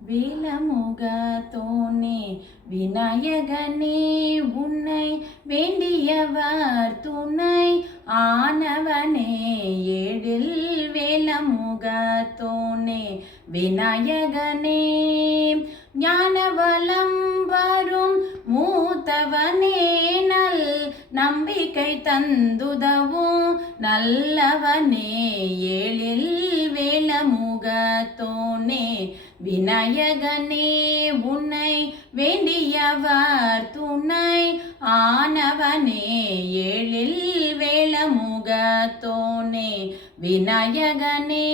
வேலமுகத்தோனே விநாயகனே உன்னை வேண்டியவர் துணை ஆனவனே ஏழில் வேலமுகத்தோனே விநாயகனே ஞானவலம் வரும் மூத்தவனே நல் நம்பிக்கை தந்துதவும் நல்லவனே ஏழில் வேலமுகத்தோனே விநாயகனே உன்னை வேண்டியவர் துணை ஆனவனே ஏழில் வேலமுகத்தோனே விநாயகனே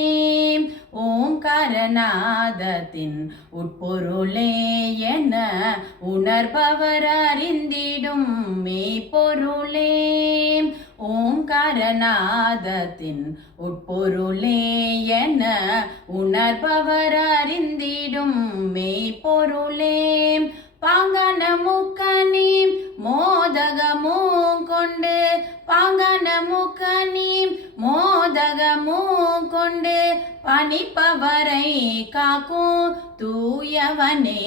ஓம்காரநாதத்தின் உட்பொருளே என உணர்பவர் அறிந்திடும் மெய்ப்பொருளே ஓம்காரநாதத்தின் உட்பொருளே என உணர்பவர் அறிந்திடும் மெய்ப்பொருளே பாங்கன முக்கனி மோதகமும் கொண்டு பாங்கன முக்கனி மோதகமும் கொண்டு பணிப்பவரை காக்கும் தூயவனே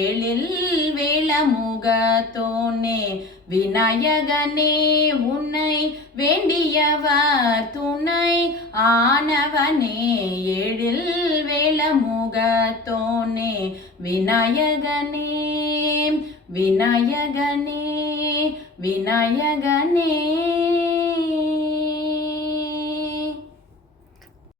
ஏழில் வேலமுகத்தோனே விநாயகனே உன்னை வேண்டியவர் துணை ஆனவனே ஏழில் வேலமுகத்தோனே விநாயகனே விநாயகனே விநாயகனே.